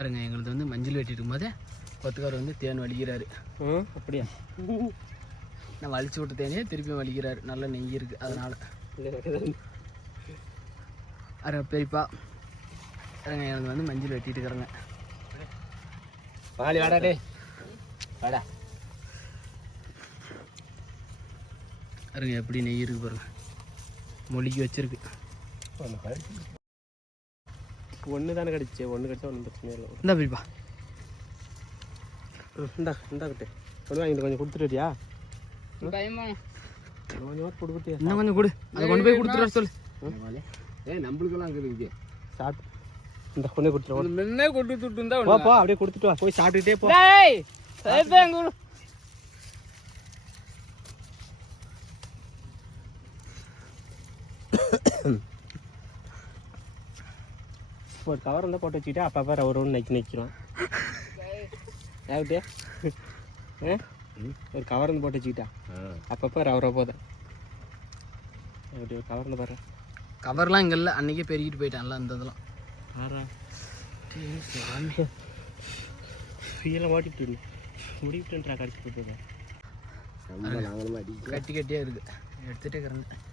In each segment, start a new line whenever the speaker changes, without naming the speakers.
பாருங்க எங்களுக்கு வந்து மஞ்சள் வெட்டிட்டு இருக்கும்போது கொத்துக்கார் வந்து தேன் வலிக்கிறாரு.
அப்படியா?
நான் வலிச்சு விட்ட தேனையே திருப்பி வலிக்கிறாரு. நல்ல நெய் இருக்கு அதனால. அரை பெரியப்பா பாருங்க எனக்கு வந்து மஞ்சள் வெட்டிட்டு இருக்கிறேங்க
வாடி வாடா டே வாடா.
பாருங்க எப்படி நெய் இருக்கு பாருங்க. மொழிக்கு வச்சிருக்கு.
ஒன்று தானே கிடச்சி. ஒன்று கிடச்சா ஒன்றும் பிரச்சனை இல்லை.
இந்தா பெரியப்பா
ம், இந்தா இந்தா கிட்டே. ஒன்று வாங்கிட்டு கொஞ்சம் கொடுத்துட்டியா
பயமா?
கொஞ்சமாக
இன்னும் கொஞ்சம் கொடு. அதை கொண்டு போய் கொடுத்துட்டு சொல்லு.
ஏ நம்மளுக்கெல்லாம் அங்கே இருக்குது சாப்பிட்டு இந்த கொண்டே கொடுத்துருவோம்
முன்னே கொண்டு துட்டு இருந்தா
போ போ அப்படியே கொடுத்துட்டு வா. போய் சாப்பிட்டுட்டே போ.
டேய் சேப்பேங்குடு
ஒரு கவர் இருந்தால் போட்டு வச்சுக்கிட்டே அப்பப்போ ரவர் ஒன்று நக்கி நிற்கிறோம் ஏவிட்டே ஆ? ஒரு கவர் இருந்து போட்டு வச்சுக்கிட்டா. அப்பப்போ ரவரை போதும் அப்படி ஒரு கவர் இருந்து பாரு.
கவர்லாம் இங்கே இல்லை அன்னைக்கே பெருகிட்டு போயிட்டான்ல அந்த இதெல்லாம்
ஆறா இதெல்லாம் ஓட்டிட்டு முடிக்கிட்டுன்றா கடிச்சு போட்டு
கட்டி கட்டியாக இருக்கு. எடுத்துகிட்டே இருக்கிறேன்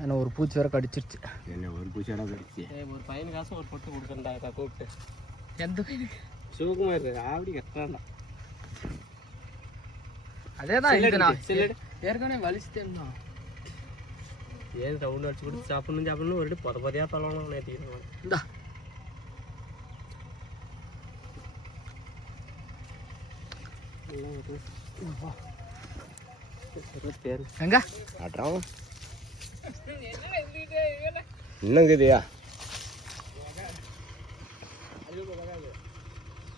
ஏன்னா ஒரு பூச்சி வேற கடிச்சிருச்சு.
என்ன ஒரு பூச்சாடா கடிச்சு ஒரு பையன் காசு ஒரு பொட்டு கொடுக்குறேன்டா கூப்பிட்டு.
எந்த பையனுக்கு?
சிவகுமார் ஆவடி கட்டுறான்டா
அதே தான்
சில்லடி.
ஏற்கனவே வலிச்சுட்டேன் தான்.
ஏன் ரவுண்ட் அடிச்சு கொடுத்து சாப்பிடணும் சாப்பிடணும் ஒரு பொத பொதையாக தள்ளணும் நேற்று
இந்தா. எங்க?
காட்டுறான் இன்னும் இருக்குதுயா